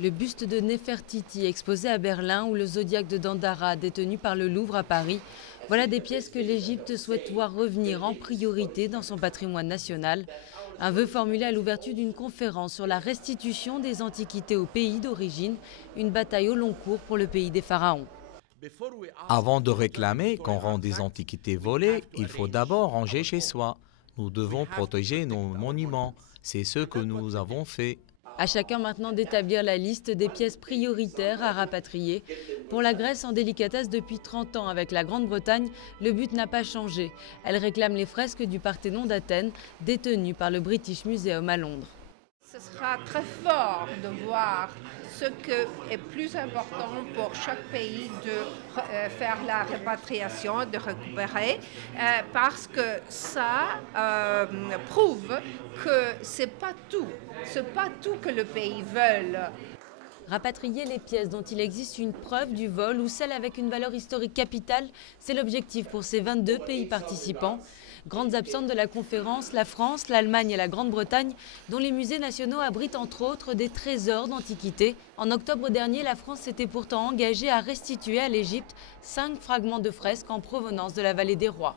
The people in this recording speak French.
Le buste de Néfertiti exposé à Berlin ou le zodiaque de Dandara détenu par le Louvre à Paris, voilà des pièces que l'Égypte souhaite voir revenir en priorité dans son patrimoine national. Un vœu formulé à l'ouverture d'une conférence sur la restitution des antiquités au pays d'origine, une bataille au long cours pour le pays des pharaons. Avant de réclamer qu'on rende des antiquités volées, il faut d'abord ranger chez soi. Nous devons protéger nos monuments. C'est ce que nous avons fait. À chacun maintenant d'établir la liste des pièces prioritaires à rapatrier. Pour la Grèce en délicatesse depuis 30 ans avec la Grande-Bretagne, le but n'a pas changé. Elle réclame les fresques du Parthénon d'Athènes, détenues par le British Museum à Londres. Ce sera très fort de voir ce qui est plus important pour chaque pays de faire la répatriation, de récupérer, parce que ça prouve que c'est pas tout que le pays veut. Rapatrier les pièces dont il existe une preuve du vol ou celles avec une valeur historique capitale, c'est l'objectif pour ces 22 pays participants. Grandes absentes de la conférence, la France, l'Allemagne et la Grande-Bretagne, dont les musées nationaux abritent entre autres des trésors d'antiquités. En octobre dernier, la France s'était pourtant engagée à restituer à l'Égypte 5 fragments de fresques en provenance de la vallée des Rois.